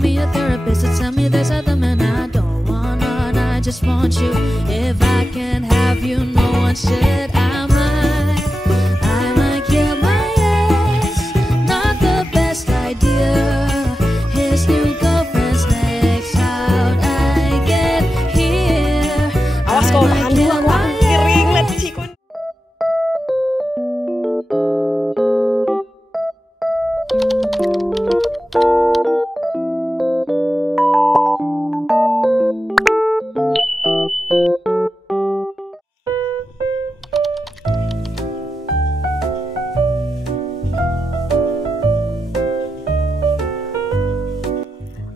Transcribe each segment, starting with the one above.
me a therapist to tell me there's other men I don't want, and I just want you. If I can't have you, no one should. I might kill my ex. Not the best idea. His new girlfriend's next. How'd I get here? Awas kau tahan dulu, aku kering liat ciku.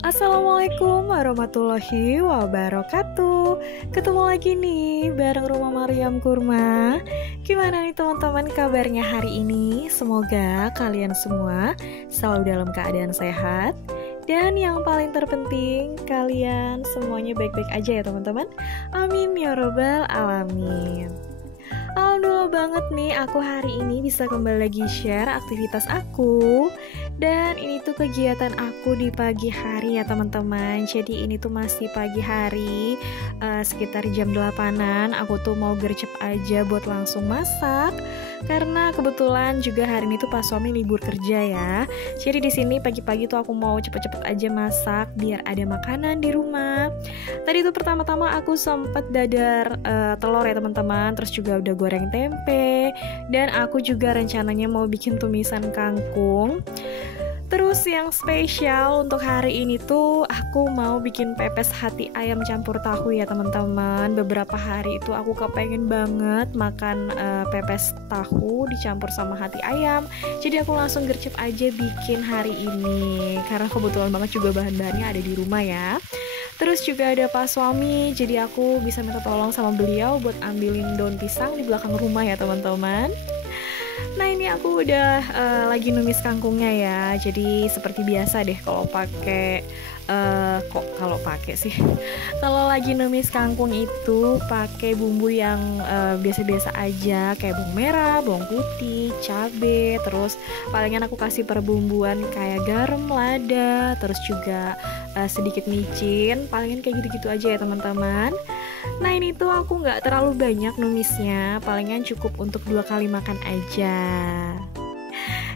Assalamualaikum warahmatullahi wabarakatuh. Ketemu lagi nih bareng Rumah Maryam Kurma. Gimana nih teman-teman kabarnya hari ini? Semoga kalian semua selalu dalam keadaan sehat. Dan yang paling terpenting, kalian semuanya baik-baik aja ya teman-teman. Amin ya robbal alamin. Alhamdulillah banget nih aku hari ini bisa kembali lagi share aktivitas aku. Dan ini tuh kegiatan aku di pagi hari ya teman-teman. Jadi ini tuh masih pagi hari, sekitar jam 8-an. Aku tuh mau gercep aja buat langsung masak. Karena kebetulan juga hari ini tuh pas suami libur kerja ya. Jadi di sini pagi-pagi tuh aku mau cepet-cepet aja masak biar ada makanan di rumah. Tadi tuh pertama-tama aku sempet dadar telur ya teman-teman. Terus juga udah goreng tempe. Dan aku juga rencananya mau bikin tumisan kangkung. Terus yang spesial untuk hari ini tuh aku mau bikin pepes hati ayam campur tahu ya teman-teman. Beberapa hari itu aku kepengen banget makan pepes tahu dicampur sama hati ayam. Jadi aku langsung gercep aja bikin hari ini. Karena kebetulan banget juga bahan-bahannya ada di rumah ya. Terus juga ada Pak Suami, jadi aku bisa minta tolong sama beliau buat ambilin daun pisang di belakang rumah ya teman-teman. Nah ini aku udah lagi numis kangkungnya ya. Jadi seperti biasa deh kalau pakai kalau lagi numis kangkung itu pakai bumbu yang biasa-biasa aja, kayak bawang merah, bawang putih, cabe, terus palingan aku kasih perbumbuan kayak garam, lada, terus juga sedikit micin, palingan kayak gitu-gitu aja ya teman-teman. Nah ini tuh aku nggak terlalu banyak numisnya, palingan cukup untuk 2 kali makan aja.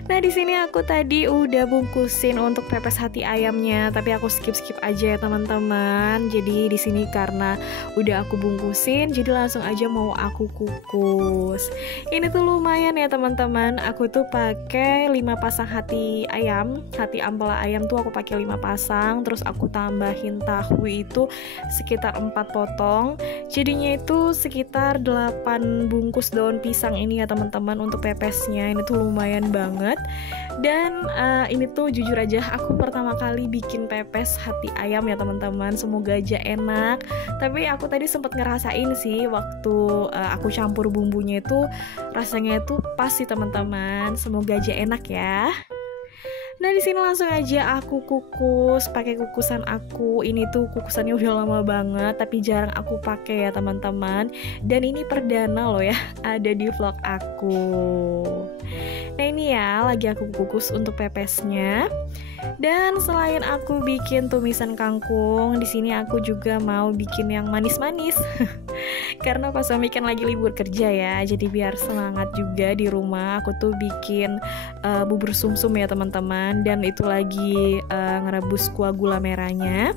Nah di sini aku tadi udah bungkusin untuk pepes hati ayamnya, tapi aku skip aja ya teman-teman. Jadi di sini karena udah aku bungkusin, jadi langsung aja mau aku kukus. Ini tuh lumayan ya teman-teman. Aku tuh pakai 5 pasang hati ayam, hati ampela ayam tuh aku pakai 5 pasang. Terus aku tambahin tahu itu sekitar 4 potong. Jadinya itu sekitar 8 bungkus daun pisang ini ya teman-teman untuk pepesnya. Ini tuh lumayan banget. Dan ini tuh jujur aja aku pertama kali bikin pepes hati ayam ya teman-teman. Semoga aja enak. Tapi aku tadi sempat ngerasain sih waktu aku campur bumbunya itu rasanya itu pas sih teman-teman. Semoga aja enak ya. Nah di sini langsung aja aku kukus pakai kukusan aku. Ini tuh kukusannya udah lama banget tapi jarang aku pakai ya teman-teman. Dan ini perdana loh ya ada di vlog aku. Nah ini ya lagi aku kukus untuk pepesnya. Dan selain aku bikin tumisan kangkung, di sini aku juga mau bikin yang manis-manis. Karena pas suami kan lagi libur kerja ya, jadi biar semangat juga di rumah. Aku tuh bikin bubur sumsum ya teman-teman, dan itu lagi ngerebus kuah gula merahnya.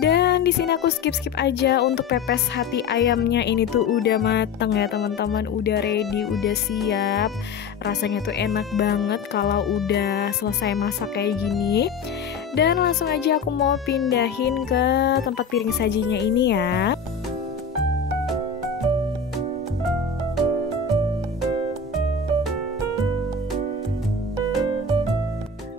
Dan di sini aku skip aja untuk pepes hati ayamnya. Ini tuh udah mateng ya teman-teman, udah ready, udah siap. Rasanya tuh enak banget kalau udah selesai masak kayak gini. Dan langsung aja aku mau pindahin ke tempat piring sajinya ini ya.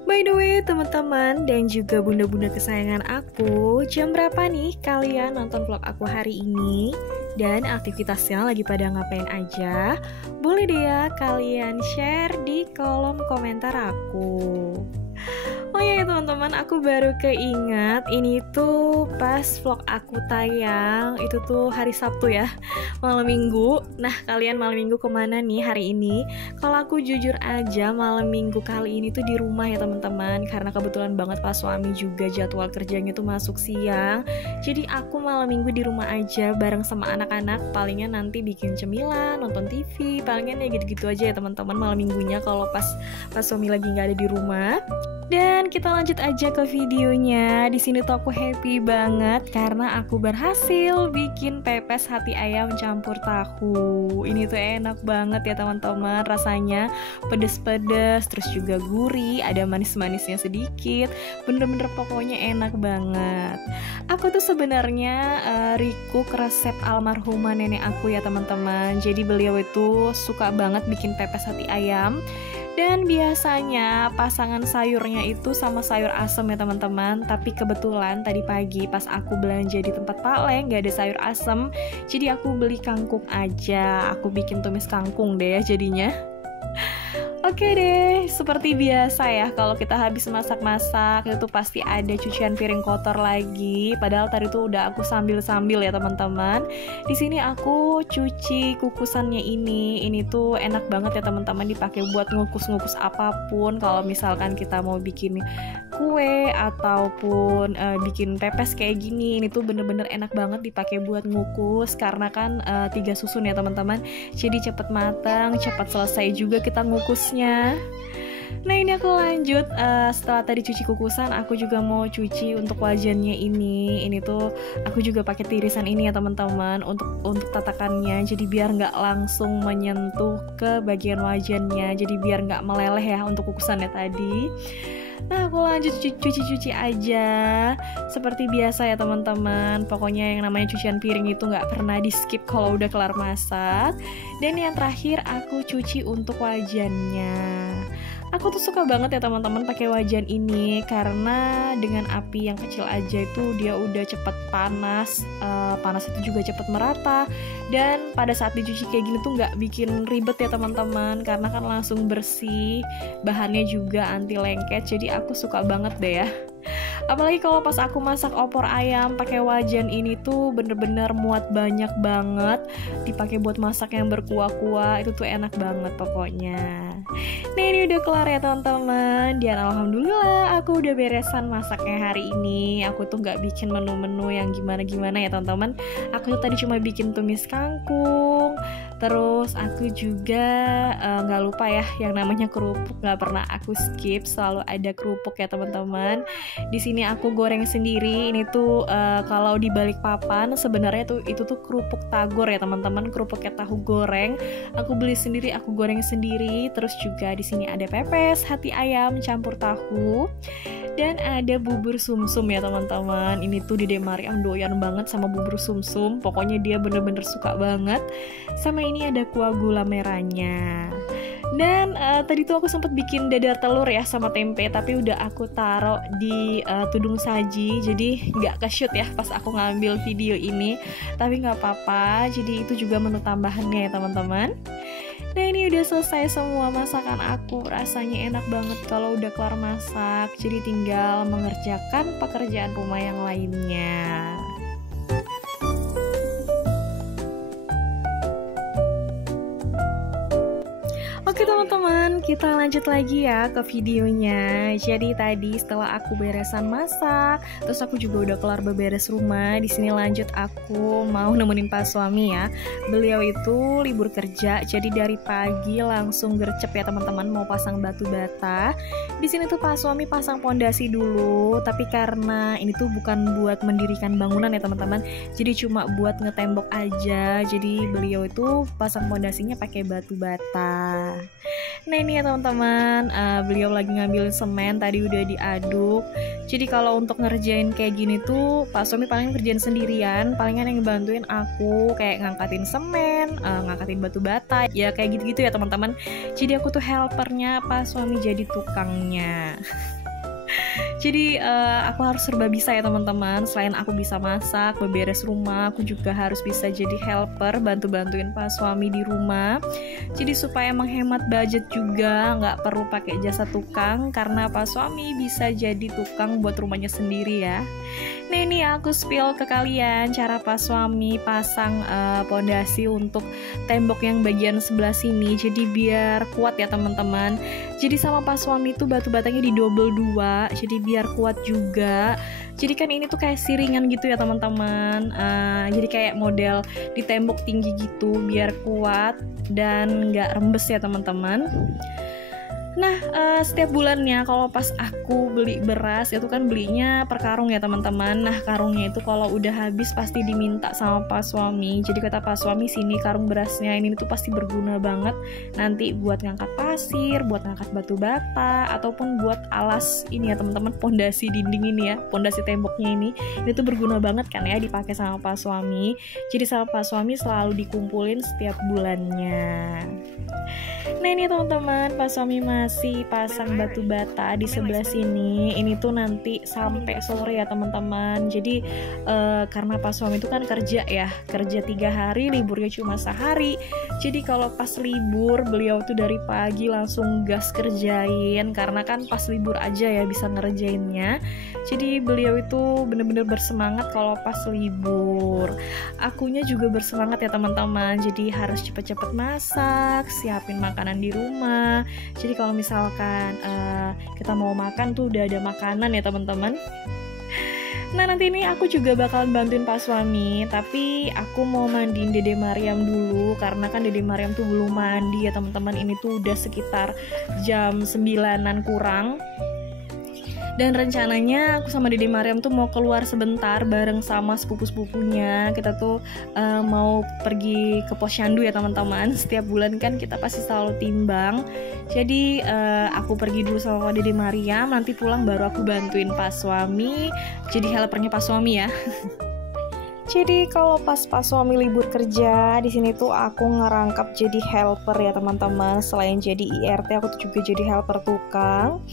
By the way teman-teman dan juga bunda-bunda kesayangan aku, jam berapa nih kalian nonton vlog aku hari ini? Dan aktivitasnya lagi pada ngapain aja? Boleh deh ya kalian share di kolom komentar aku. Oh ya teman-teman, aku baru keingat ini tuh pas vlog aku tayang itu tuh hari Sabtu ya, malam minggu. Nah, kalian malam minggu kemana nih hari ini? Kalau aku jujur aja malam minggu kali ini tuh di rumah ya teman-teman, karena kebetulan banget pas suami juga jadwal kerjanya tuh masuk siang. Jadi aku malam minggu di rumah aja bareng sama anak-anak, palingnya nanti bikin cemilan, nonton TV, palingan ya gitu-gitu aja ya teman-teman malam minggunya kalau pas suami lagi nggak ada di rumah. Dan kita lanjut aja ke videonya. Di sini tuh aku happy banget karena aku berhasil bikin pepes hati ayam campur tahu. Ini tuh enak banget ya teman-teman, rasanya pedes-pedes, terus juga gurih, ada manis-manisnya sedikit. Bener-bener pokoknya enak banget. Aku tuh sebenarnya recook resep almarhumah nenek aku ya teman-teman. Jadi beliau itu suka banget bikin pepes hati ayam. Dan biasanya pasangan sayurnya itu sama sayur asem ya teman-teman. Tapi kebetulan tadi pagi pas aku belanja di tempat Pak Leng gak ada sayur asem, jadi aku beli kangkung aja. Aku bikin tumis kangkung deh ya jadinya. Oke deh, seperti biasa ya, kalau kita habis masak-masak itu pasti ada cucian piring kotor lagi. Padahal tadi tuh udah aku sambil-sambil ya teman-teman. Di sini aku cuci kukusannya ini. Ini tuh enak banget ya teman-teman, dipakai buat ngukus-ngukus apapun. Kalau misalkan kita mau bikin kue ataupun bikin pepes kayak gini, ini tuh bener-bener enak banget dipakai buat ngukus karena kan 3 susun ya teman-teman. Jadi cepet matang, cepat selesai juga kita ngukus. Nah, ini aku lanjut. Setelah tadi cuci kukusan, aku juga mau cuci untuk wajannya ini. Ini tuh aku juga pakai tirisan ini ya teman-teman untuk tatakannya. Jadi biar nggak langsung menyentuh ke bagian wajannya. Jadi biar nggak meleleh ya untuk kukusannya tadi. Nah, aku lanjut cuci-cuci aja. Seperti biasa ya teman-teman. Pokoknya yang namanya cucian piring itu nggak pernah di skip kalau udah kelar masak. Dan yang terakhir aku cuci untuk wajannya. Aku tuh suka banget ya teman-teman pakai wajan ini karena dengan api yang kecil aja itu dia udah cepet panas, panas itu juga cepet merata. Dan pada saat dicuci kayak gini tuh nggak bikin ribet ya teman-teman, karena kan langsung bersih, bahannya juga anti lengket. Jadi aku suka banget deh ya. Apalagi kalau pas aku masak opor ayam pakai wajan ini tuh bener-bener muat banyak banget, dipakai buat masak yang berkuah-kuah, itu tuh enak banget pokoknya. Nah, ini udah kelar ya teman-teman. Dan alhamdulillah aku udah beresan masaknya hari ini. Aku tuh nggak bikin menu-menu yang gimana-gimana ya teman-teman. Aku tuh tadi cuma bikin tumis kangkung. Terus aku juga nggak lupa ya yang namanya kerupuk, nggak pernah aku skip, selalu ada kerupuk ya teman-teman. Di sini aku goreng sendiri. Ini tuh kalau di Balikpapan sebenarnya tuh itu tuh kerupuk tagor ya teman-teman, kerupuknya tahu goreng. Aku beli sendiri, aku goreng sendiri. Terus juga di sini ada pepes hati ayam campur tahu. Dan ada bubur sumsum ya teman-teman. Ini tuh Dede Mariam doyan banget sama bubur sumsum. Pokoknya dia bener-bener suka banget. Sama ini ada kuah gula merahnya. Dan tadi tuh aku sempet bikin dadar telur ya sama tempe, tapi udah aku taruh di tudung saji, jadi nggak ke-shoot ya pas aku ngambil video ini. Tapi nggak apa-apa, jadi itu juga menu tambahannya ya teman-teman. Nah, ini udah selesai semua masakan aku. Rasanya enak banget kalau udah kelar masak. Jadi tinggal mengerjakan pekerjaan rumah yang lainnya. Oke teman-teman, kita lanjut lagi ya ke videonya. Jadi tadi setelah aku beresan masak, terus aku juga udah kelar beberes rumah. Di sini lanjut aku mau nemenin Pak suami ya. Beliau itu libur kerja, jadi dari pagi langsung gercep ya teman-teman mau pasang batu bata. Di sini tuh Pak suami pasang pondasi dulu, tapi karena ini tuh bukan buat mendirikan bangunan ya teman-teman, jadi cuma buat ngetembok aja. Jadi beliau itu pasang pondasinya pakai batu bata. Nah, ini ya teman-teman, beliau lagi ngambilin semen, tadi udah diaduk. Jadi kalau untuk ngerjain kayak gini tuh Pak suami paling kerjain sendirian, palingan yang bantuin aku kayak ngangkatin semen, ngangkatin batu bata, ya kayak gitu-gitu ya teman-teman. Jadi aku tuh helpernya, Pak suami jadi tukangnya. Jadi aku harus serba bisa ya teman-teman. Selain aku bisa masak, beberes rumah, aku juga harus bisa jadi helper, bantu-bantuin Pak suami di rumah. Jadi supaya menghemat budget juga, nggak perlu pakai jasa tukang, karena Pak suami bisa jadi tukang buat rumahnya sendiri ya. Nah ini aku spill ke kalian cara Pak suami pasang pondasi untuk tembok yang bagian sebelah sini. Jadi biar kuat ya teman-teman. Jadi sama Pak suami itu batu batanya didobel 2, jadi biar kuat juga. Jadi kan ini tuh kayak siringan gitu ya teman-teman. Jadi kayak model di tembok tinggi gitu biar kuat dan nggak rembes ya teman-teman. Nah, setiap bulannya kalau pas aku beli beras itu kan belinya per karung ya teman-teman. Nah, karungnya itu kalau udah habis pasti diminta sama Pak suami. Jadi kata Pak suami, sini karung berasnya ini tuh pasti berguna banget nanti buat ngangkat pasir, buat ngangkat batu bata, ataupun buat alas ini ya teman-teman, pondasi dinding ini ya, pondasi temboknya ini. Ini tuh berguna banget kan ya dipakai sama Pak suami. Jadi sama Pak suami selalu dikumpulin setiap bulannya. Nah ini teman-teman, Pak suami masih pasang batu bata di sebelah sini. Ini tuh nanti sampai sore ya teman-teman. Jadi karena Pak suami itu kan kerja ya, kerja 3 hari, liburnya cuma sehari. Jadi kalau pas libur beliau tuh dari pagi langsung gas kerjain, karena kan pas libur aja ya bisa ngerjainnya. Jadi beliau itu bener-bener bersemangat kalau pas libur. Akunya juga bersemangat ya teman-teman. Jadi harus cepet-cepet masak, siapin makanan di rumah. Jadi kalau misalkan kita mau makan tuh udah ada makanan ya teman-teman. Nah nanti ini aku juga bakalan bantuin Pak suami, tapi aku mau mandiin Dede Mariam dulu, karena kan Dede Mariam tuh belum mandi ya teman-teman. Ini tuh udah sekitar jam 9-an kurang. Dan rencananya aku sama Dede Mariam tuh mau keluar sebentar bareng sama sepupu-sepupunya. Kita tuh mau pergi ke Posyandu ya teman-teman. Setiap bulan kan kita pasti selalu timbang. Jadi aku pergi dulu sama Dede Mariam, nanti pulang baru aku bantuin Pak suami. Jadi helpernya Pak suami ya. Jadi kalau pas Pak suami libur kerja, di sini tuh aku ngerangkap jadi helper ya teman-teman. Selain jadi IRT, aku tuh juga jadi helper tukang.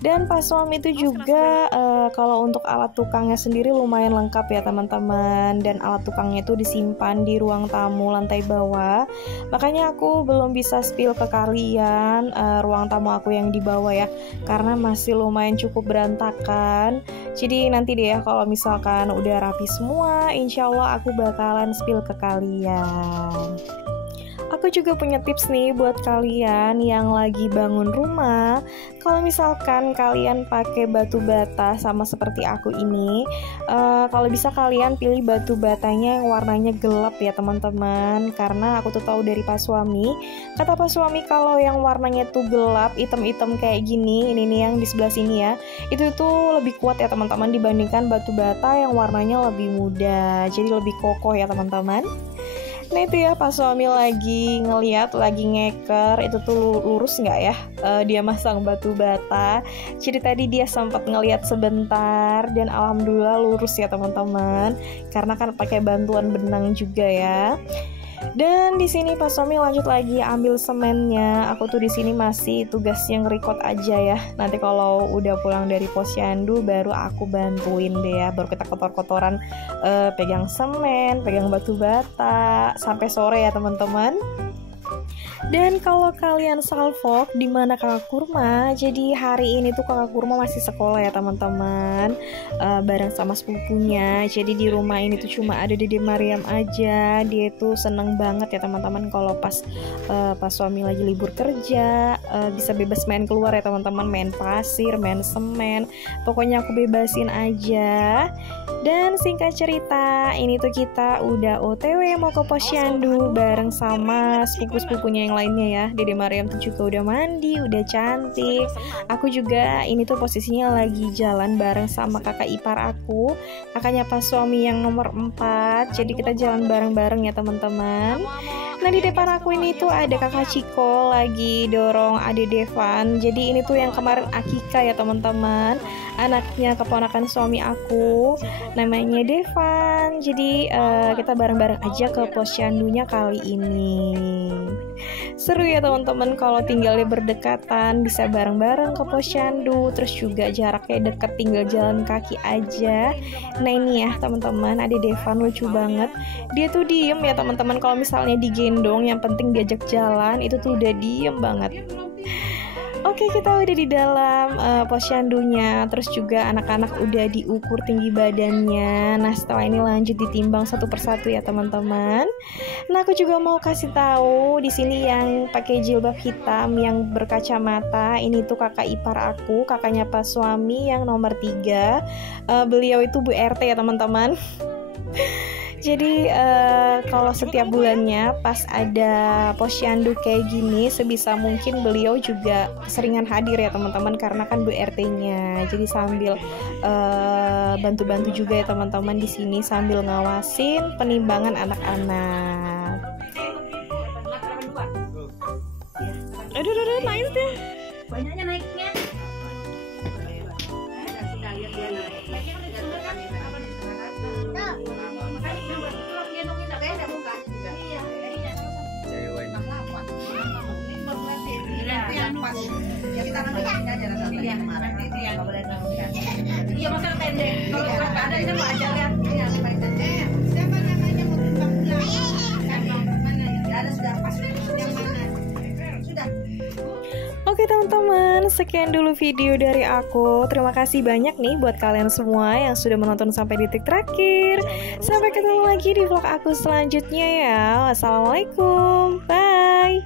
Dan Pak suami itu juga kalau untuk alat tukangnya sendiri lumayan lengkap ya teman-teman. Dan alat tukangnya itu disimpan di ruang tamu lantai bawah. Makanya aku belum bisa spill ke kalian ruang tamu aku yang di bawah ya, karena masih lumayan cukup berantakan. Jadi nanti deh ya kalau misalkan udah rapi semua, insya Allah aku bakalan spill ke kalian. Aku juga punya tips nih buat kalian yang lagi bangun rumah. Kalau misalkan kalian pakai batu bata sama seperti aku ini, kalau bisa kalian pilih batu batanya yang warnanya gelap ya teman-teman. Karena aku tuh tahu dari Pak suami, kata Pak suami kalau yang warnanya tuh gelap, hitam-hitam kayak gini, ini nih yang di sebelah sini ya, itu tuh lebih kuat ya teman-teman dibandingkan batu bata yang warnanya lebih muda. Jadi lebih kokoh ya teman-teman. Nah itu ya Pak suami lagi ngeliat, lagi ngeker, itu tuh lurus nggak ya dia masang batu bata. Jadi tadi dia sempat ngeliat sebentar dan alhamdulillah lurus ya teman-teman, karena kan pakai bantuan benang juga ya. Dan di sini Pak suami lanjut lagi ambil semennya. Aku tuh di sini masih tugasnya nge-record aja ya. Nanti kalau udah pulang dari Posyandu baru aku bantuin deh ya. Baru kita kotor-kotoran pegang semen, pegang batu bata sampai sore ya teman-teman. Dan kalau kalian salvok di mana Kakak Kurma, jadi hari ini tuh Kakak Kurma masih sekolah ya teman-teman, bareng sama sepupunya. Jadi di rumah ini tuh cuma ada Dede Mariam aja. Dia tuh seneng banget ya teman-teman kalau pas suami lagi libur kerja, bisa bebas main keluar ya teman-teman, main pasir, main semen, pokoknya aku bebasin aja. Dan singkat cerita, ini tuh kita udah OTW mau ke Posyandu bareng sama sepupu-sepupunya yang lainnya ya. Dede Mariam tuh juga udah mandi, udah cantik. Aku juga ini tuh posisinya lagi jalan bareng sama kakak ipar aku, kakaknya Pak suami yang nomor 4. Jadi kita jalan bareng-bareng ya teman-teman. Nah di depan aku ini tuh ada kakak Ciko lagi dorong Ade Devan. Jadi ini tuh yang kemarin akikah ya teman-teman. anaknya keponakan suami aku, namanya Devan. Jadi kita bareng-bareng aja ke posyandunya kali ini. Seru ya teman-teman kalau tinggalnya berdekatan, bisa bareng-bareng ke posyandu, terus juga jaraknya deket, tinggal jalan kaki aja. Nah ini ya teman-teman, ada Devan lucu banget. Dia tuh diem ya teman-teman, kalau misalnya digendong yang penting diajak jalan itu tuh udah diem banget. Oke, kita udah di dalam posyandunya, terus juga anak-anak udah diukur tinggi badannya. Nah setelah ini lanjut ditimbang satu persatu ya teman-teman. Nah aku juga mau kasih tahu di sini yang pakai jilbab hitam yang berkacamata, ini tuh kakak ipar aku, kakaknya pas suami yang nomor 3. Beliau itu Bu RT ya teman-teman. Jadi kalau setiap bulannya pas ada posyandu kayak gini, sebisa mungkin beliau juga keseringan hadir ya teman-teman, karena kan Bu RT-nya. Jadi sambil bantu-bantu juga ya teman-teman di sini sambil ngawasin penimbangan anak-anak. Aduh, naik deh. Banyaknya naiknya. Iya masa pendek. Kalau nggak ada ini mau aja lihat. Siapa namanya mau timbang bulan? Mana? Ada sudah pas yang mana? Sudah. Oke teman-teman, sekian dulu video dari aku. Terima kasih banyak nih buat kalian semua yang sudah menonton sampai detik terakhir. Sampai ketemu lagi di vlog aku selanjutnya ya. Wassalamualaikum, bye.